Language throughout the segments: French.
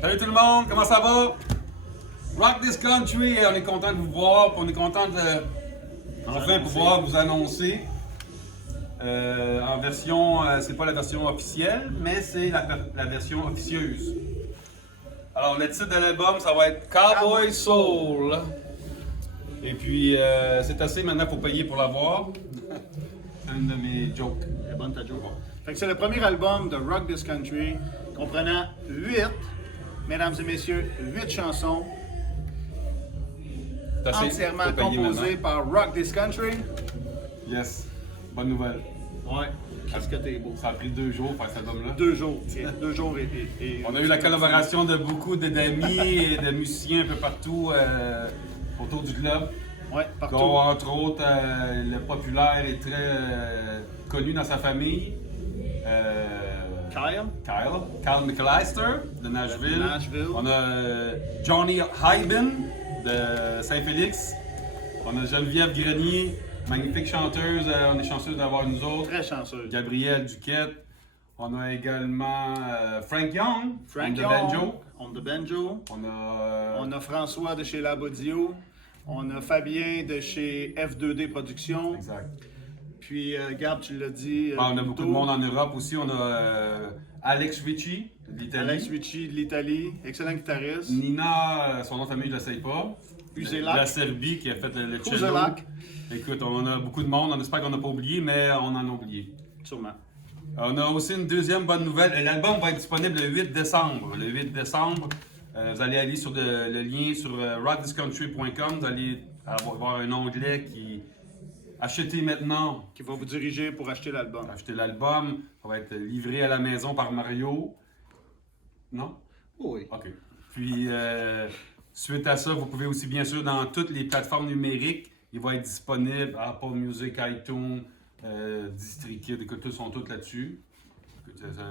Salut tout le monde, comment ça va? Rock This Country, on est content de vous voir, puis on est content de enfin pouvoir vous annoncer en version, c'est pas la version officielle, mais c'est la version officieuse. Alors le titre de l'album, ça va être Cowboy Soul. Et puis c'est assez maintenant pour payer pour l'avoir. C'est une de mes jokes. C'est bonne ta joke. Fait que c'est le premier album de Rock This Country, comprenant 8, mesdames et messieurs, 8 chansons, C'est assez entièrement pour payer composées maintenant. par Rock This Country. Yes, bonne nouvelle. Ouais, qu'est-ce que t'es beau. Ça a pris 2 jours pour faire cet album-là. 2 jours. 2 jours et On a eu la collaboration de beaucoup d'amis et de musiciens un peu partout autour du globe. Ouais, partout. Donc, entre autres, le populaire est très connu dans sa famille. Kyle McAllister de Nashville. De Nashville. On a Johnny Hyben de Saint-Félix. On a Geneviève Grenier, magnifique chanteuse. On est chanceux d'avoir nous autres. Très chanceuse. Gabrielle Duquette. On a également Frank Young, Frank de Young, banjo. on the banjo. On On a François de chez Labodio. On a Fabien de chez F2D Productions. Exact. Puis, Gab, tu l'as dit. On a beaucoup de monde en Europe aussi. On a Alex Ritchie de l'Italie. Alex Ritchie de l'Italie, excellent guitariste. Nina, son nom de famille, je ne le sais pas. Uzelak. De la Serbie qui a fait le cello. Uzelak. Écoute, on a beaucoup de monde. On espère qu'on n'a pas oublié, mais on en a oublié. Sûrement. On a aussi une deuxième bonne nouvelle. L'album va être disponible le 8 décembre. Le 8 décembre, vous allez aller sur le lien sur rockthiscountry.com. Vous allez avoir un onglet qui Achetez maintenant. Qui va vous diriger pour acheter l'album. Acheter l'album. Ça va être livré à la maison par Mario. Non? Oui. OK. Puis, suite à ça, vous pouvez aussi, bien sûr, dans toutes les plateformes numériques, il va être disponible. Apple Music, iTunes, DistroKid, écoute, tous sont toutes là-dessus.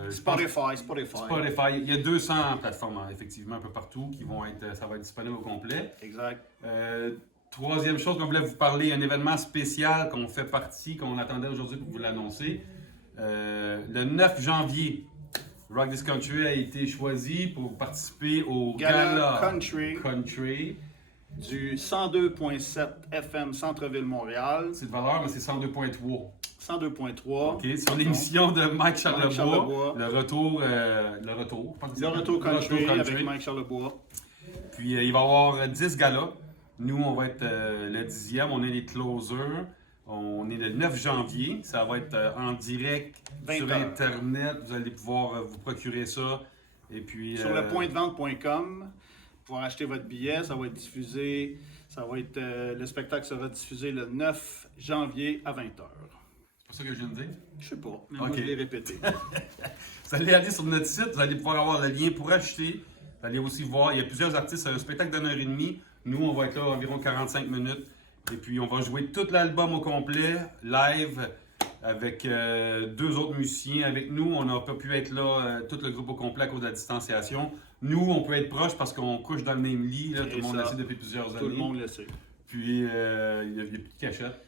Spotify. Spotify. Il y a 200 plateformes, effectivement, un peu partout, qui vont être, ça va être disponible au complet. Exact. Troisième chose qu'on voulait vous parler, un événement spécial qu'on fait partie, qu'on attendait aujourd'hui pour vous l'annoncer. Le 9 janvier, Rock This Country a été choisi pour participer au Gala Country du 102.7 FM Centre-Ville Montréal. C'est de valeur, mais c'est 102.3. 102.3. OK, sur l'émission de Mike Charlebois. Mike Le retour, je pense que c'est Le retour country Country. avec Mike Charlebois. Puis il va y avoir 10 galas. Nous, on va être le 10e, on est les closers. On est le 9 janvier. Ça va être en direct sur Internet. Vous allez pouvoir vous procurer ça. Et puis, sur le pointdevente.com, pouvoir acheter votre billet. Ça va être diffusé. Le spectacle sera diffusé le 9 janvier à 20h. C'est pas ça que je viens de dire? Je sais pas, mais Ok. moi je l'ai répété. Vous allez aller sur notre site, vous allez pouvoir avoir le lien pour acheter. Vous allez aussi voir, il y a plusieurs artistes, c'est un spectacle d'une heure et demie. Nous, on va être là environ 45 minutes. Et puis, on va jouer tout l'album au complet, live, avec 2 autres musiciens avec nous. On n'a pas pu être là, tout le groupe au complet à cause de la distanciation. Nous, on peut être proche parce qu'on couche dans le même lit. Là, tout le monde le sait depuis plusieurs années. Tout le monde le sait. Puis, il n'y a plus de cachette.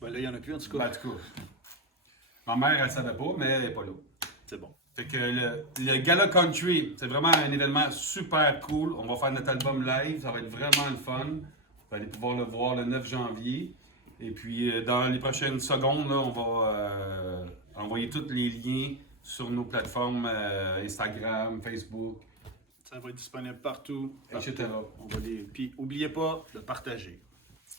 Ben là, il n'y en a plus en tout Ben, cas. en tout cas, ma mère, elle ne savait pas, mais elle n'est pas là. C'est bon. Fait que le Gala Country, c'est vraiment un événement super cool. On va faire notre album live, ça va être vraiment le fun. Vous allez pouvoir le voir le 9 janvier. Et puis, dans les prochaines secondes, là, on va envoyer tous les liens sur nos plateformes Instagram, Facebook, Ça va être disponible partout. etc. Puis, n'oubliez pas de partager.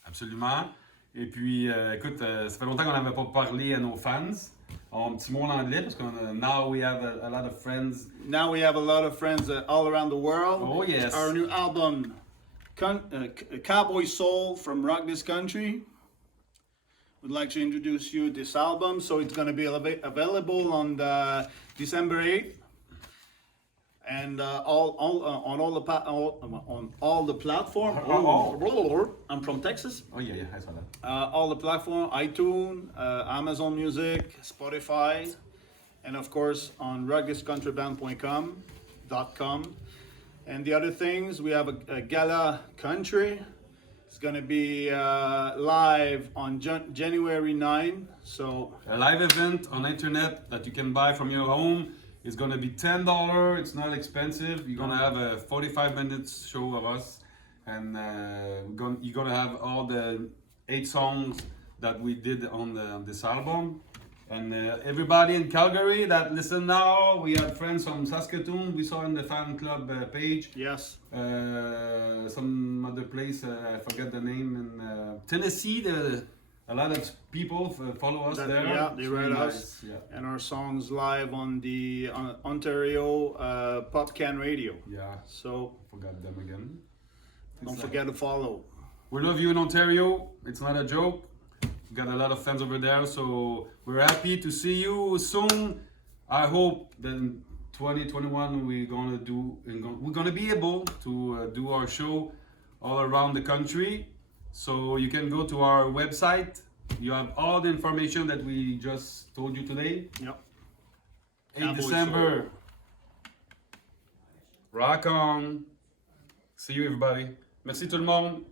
Absolument. Et puis, écoute, ça fait longtemps qu'on n'avait pas parlé à nos fans. On a un petit mot en anglais parce qu'on a Now we have a lot of friends. Now we have a lot of friends all around the world. Oh, yes. Our new album, Cowboy Soul from Rock This Country. We'd like to introduce you this album. So it's going to be available on December 8th. And on all the platform. I'm from Texas. Oh, yeah, that's what All the platform, iTunes, Amazon Music, Spotify, and of course on ruggedcountryband.com. And the other things, we have a Gala Country. It's going to be live on January 9. So A live event on internet that you can buy from your home. It's gonna be $10. It's not expensive. You're gonna have a 45 minutes show of us, and you're gonna have all the 8 songs that we did on this album. And everybody in Calgary that listen now, we have friends from Saskatoon. We saw in the fan club page. Yes. Some other place, I forget the name, in Tennessee. A lot of people follow us there. Yeah, they It's read really us. nice, yeah. And our songs live on the Ontario Pop Can Radio. Yeah, So forgot them again. don't forget to follow. We love you in Ontario. It's not a joke. We got a lot of fans over there, so we're happy to see you soon. I hope that in 2021 we're gonna be able to do our show all around the country. So you can go to our website. You have all the information that we just told you today. Yep. 8 Cowboy December. Soul. Rock on. See you everybody. Merci tout le monde.